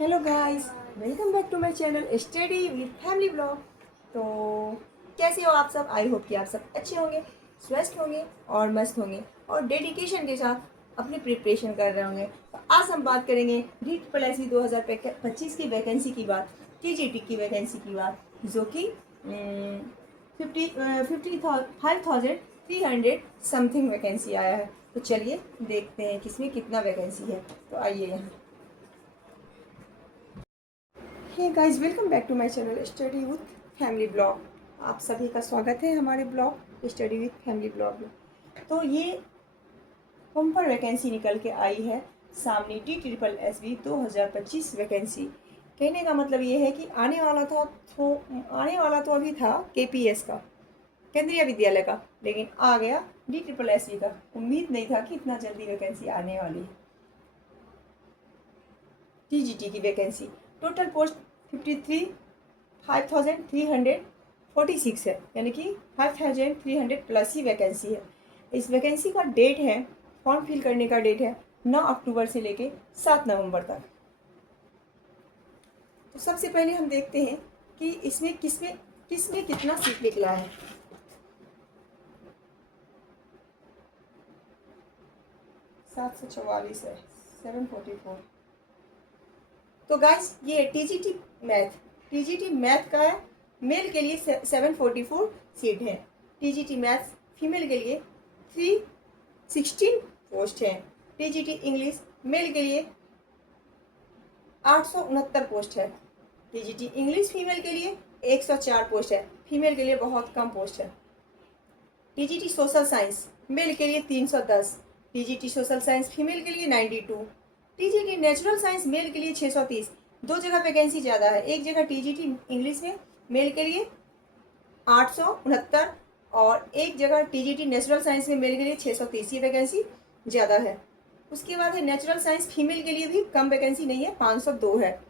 Hello guys, welcome back to my channel Study with Family Blog. तो कैसे हो आप सब? आई होप कि आप सब अच्छे होंगे, स्वस्थ होंगे और मस्त होंगे और डेडिकेशन के साथ अपनी प्रिपरेशन कर रहे होंगे। तो आज हम बात करेंगे DSSC 2025 की वैकेंसी की बात, TGT की वैकेंसी की बात, जो कि 55,300 समथिंग वैकेंसी आया है। तो चलिए देखते हैं किसमें कितना वैकेंसी है। तो आइए यहाँ। Hey guys, welcome back to my channel Study with Family Blog. आप सभी का स्वागत है हमारे blog Study with Family Blog में। तो ये बम्पर वैकेंसी निकल के आई है सामने, DSSSB 2025 वैकेंसी। कहने का मतलब ये है कि आने वाला तो अभी था KPS का, केंद्रीय विद्यालय का, लेकिन आ गया DSSSB का। उम्मीद नहीं था कि इतना जल्दी वैकेंसी आने वाली है। TGT की वैकेंसी टोटल पोस्ट 5,346 है, यानी कि 5,300 प्लस ही वैकेंसी है। इस वैकेंसी का डेट है, फॉर्म फिल करने का डेट है 9 अक्टूबर से लेके 7 नवंबर तक। तो सबसे पहले हम देखते हैं कि इसमें किसमें कितना सीट निकला है। सात सौ चौवालीस है, 744। तो गाइस ये टीजीटी मैथ का है। मेल के लिए 744 सीट है। टीजीटी मैथ फीमेल के लिए 316 पोस्ट है। टीजीटी इंग्लिश मेल के लिए 869 पोस्ट है। टीजीटी इंग्लिश फीमेल के लिए 104 पोस्ट है। फीमेल के लिए बहुत कम पोस्ट है। टीजीटी सोशल साइंस मेल के लिए 310। टीजीटी सोशल साइंस फीमेल के लिए 92। टीजीटी नेचुरल साइंस मेल के लिए 630। दो जगह वैकेंसी ज़्यादा है। एक जगह टीजीटी इंग्लिश में मेल के लिए 869 और एक जगह टीजीटी नेचुरल साइंस में मेल के लिए 630। ये वैकेंसी ज़्यादा है। उसके बाद है नेचुरल साइंस फीमेल के लिए भी कम वैकेंसी नहीं है, 502 है।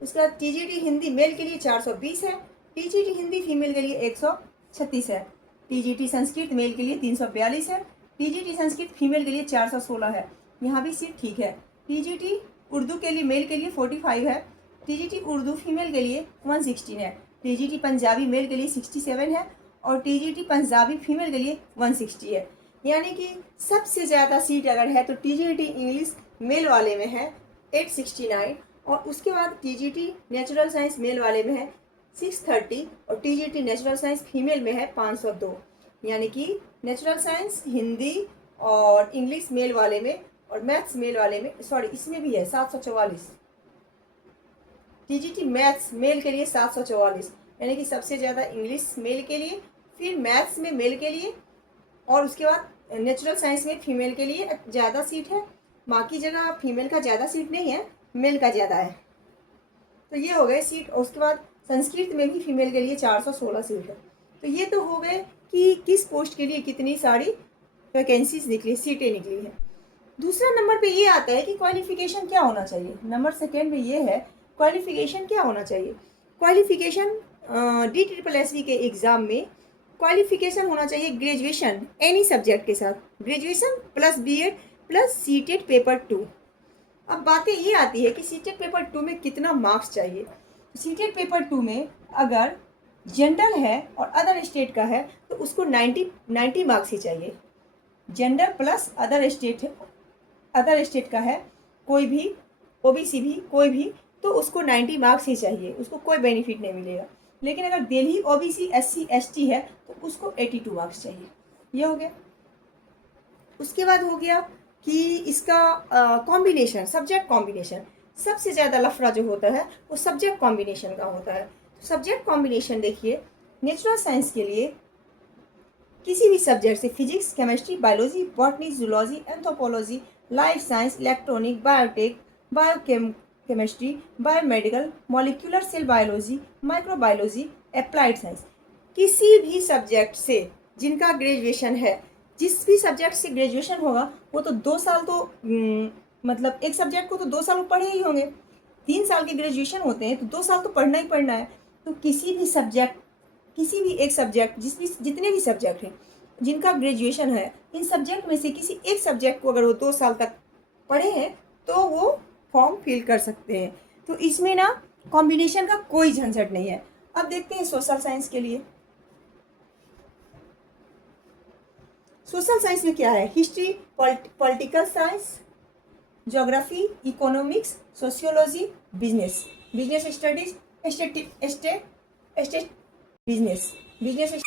उसके बाद टीजीटी हिंदी मेल के लिए 420 है। टीजीटी हिंदी फीमेल के लिए 136 है। टीजीटी संस्कृत मेल के लिए 342 है। टीजीटी संस्कृत फीमेल के लिए 416 है। यहाँ भी सीट ठीक है। टीजीटी उर्दू के लिए मेल के लिए 45 है। टीजीटी उर्दू फीमेल के लिए 116 है। टीजीटी पंजाबी मेल के लिए 67 है और टीजीटी पंजाबी फीमेल के लिए 160 है। यानी कि सबसे ज़्यादा सीट अगर है तो टीजीटी इंग्लिश मेल वाले में है 869 और उसके बाद टीजीटी नेचुरल साइंस मेल वाले में है 630 और टीजीटी नेचुरल साइंस फीमेल में है 502। यानी कि नेचुरल साइंस हिंदी और इंग्लिश मेल वाले में और मैथ्स मेल वाले में, सॉरी इसमें भी है 744। टीजीटी मैथ्स मेल के लिए 744, यानी कि सबसे ज़्यादा इंग्लिश मेल के लिए, फिर मैथ्स में मेल के लिए और उसके बाद नेचुरल साइंस में फीमेल के लिए ज़्यादा सीट है। बाकी जगह फीमेल का ज़्यादा सीट नहीं है, मेल का ज़्यादा है। तो ये हो गए सीट। और उसके बाद संस्कृत में भी फीमेल के लिए 416 सीट है। तो ये तो हो गए कि किस पोस्ट के लिए कितनी सारी वैकेंसीज निकली, सीटें निकली है। दूसरा नंबर पे ये आता है कि क्वालिफिकेशन क्या होना चाहिए। नंबर सेकेंड पे ये है क्वालिफिकेशन क्या होना चाहिए। क्वालिफिकेशन DSSSB के एग्ज़ाम में क्वालिफिकेशन होना चाहिए ग्रेजुएशन एनी सब्जेक्ट के साथ, graduation plus BEd plus CTET paper 2। अब बातें ये आती है कि सीटेट पेपर 2 में कितना मार्क्स चाहिए। सीटेट पेपर 2 में अगर जनरल है और अदर स्टेट का है तो उसको 90 मार्क्स ही चाहिए। जनरल प्लस अदर स्टेट का है कोई भी, OBC भी कोई भी, तो उसको 90 मार्क्स ही चाहिए, उसको कोई बेनिफिट नहीं मिलेगा। लेकिन अगर दिल्ली OBC SC ST है तो उसको 82 मार्क्स चाहिए। ये हो गया। उसके बाद हो गया कि इसका कॉम्बिनेशन, सब्जेक्ट कॉम्बिनेशन। सबसे ज़्यादा लफड़ा जो होता है वो सब्जेक्ट कॉम्बिनेशन का होता है। सब्जेक्ट कॉम्बिनेशन देखिए, नेचुरल साइंस के लिए किसी भी सब्जेक्ट से physics, chemistry, biology, botany, zoology, anthropology, life science, electronic, biotech, chemistry, biomedical, molecular cell biology, microbiology, applied science, किसी भी सब्जेक्ट से जिनका ग्रेजुएशन है, जिस भी सब्जेक्ट से ग्रेजुएशन होगा वो तो 2 साल तो मतलब एक सब्जेक्ट को तो 2 साल पढ़े ही होंगे। 3 साल के ग्रेजुएशन होते हैं तो 2 साल तो पढ़ना ही पढ़ना है। तो किसी भी एक सब्जेक्ट, जितने भी सब्जेक्ट हैं जिनका ग्रेजुएशन है, इन सब्जेक्ट में से किसी एक सब्जेक्ट को अगर वो 2 साल तक पढ़े हैं तो वो फॉर्म फिल कर सकते हैं। तो इसमें ना कॉम्बिनेशन का कोई झंझट नहीं है। अब देखते हैं सोशल साइंस के लिए। सोशल साइंस में क्या है? History, political science, geography, economics, sociology, business, business studies, estate business, business.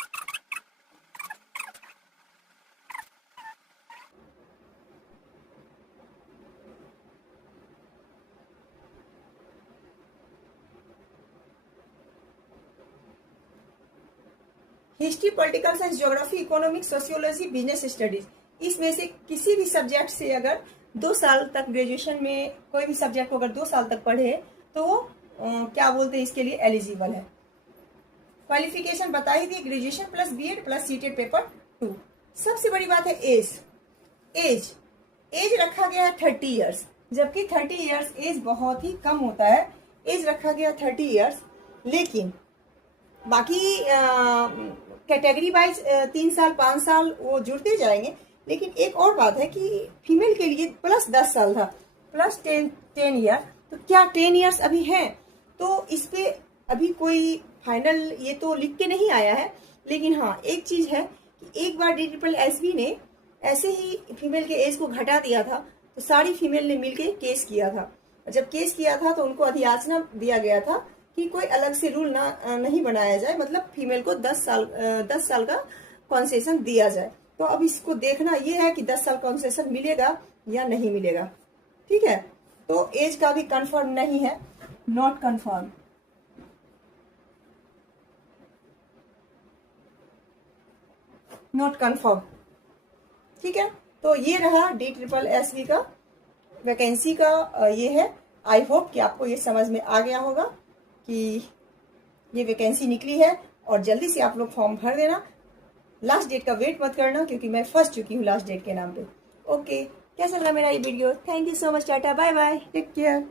History, political science, geography, economics, sociology, business studies, इसमें से किसी भी सब्जेक्ट से अगर 2 साल तक ग्रेजुएशन में कोई भी सब्जेक्ट को अगर 2 साल तक पढ़े तो वो क्या बोलते हैं, इसके लिए एलिजिबल है। क्वालिफिकेशन बता ही दी, graduation plus B Ed plus CTET paper 2। सबसे बड़ी बात है एज। एज एज रखा गया है 30 ईयर्स, जबकि 30 ईयर्स एज बहुत ही कम होता है। एज रखा गया 30 ईयर्स, लेकिन बाकी कैटेगरी वाइज 3 साल 5 साल वो जुड़ते जाएंगे। लेकिन एक और बात है कि फीमेल के लिए प्लस 10 साल था, प्लस 10 ईयर। तो क्या 10 ईयर्स अभी हैं? तो इस पे अभी कोई फाइनल ये तो लिख के नहीं आया है, लेकिन हाँ एक चीज है कि एक बार DSSB ने ऐसे ही फीमेल के एज को घटा दिया था, तो सारी फीमेल ने मिलके केस किया था। जब केस किया था तो उनको अधियाचना दिया गया था कि कोई अलग से रूल नहीं बनाया जाए, मतलब फीमेल को 10 साल का कॉन्सेशन दिया जाए। तो अब इसको देखना ये है कि 10 साल कॉन्सेशन मिलेगा या नहीं मिलेगा। ठीक है, तो एज का भी कंफर्म नहीं है, नॉट कंफर्म। Not confirm. ठीक है, तो ये रहा DSSB का वैकेंसी का ये है। आई होप कि आपको ये समझ में आ गया होगा कि ये वैकेंसी निकली है और जल्दी से आप लोग फॉर्म भर देना। लास्ट डेट का वेट मत करना, क्योंकि मैं फंस चुकी हूँ लास्ट डेट के नाम पे। ओके, कैसा लगा मेरा ये video? Thank you so much, tata, bye bye, take care.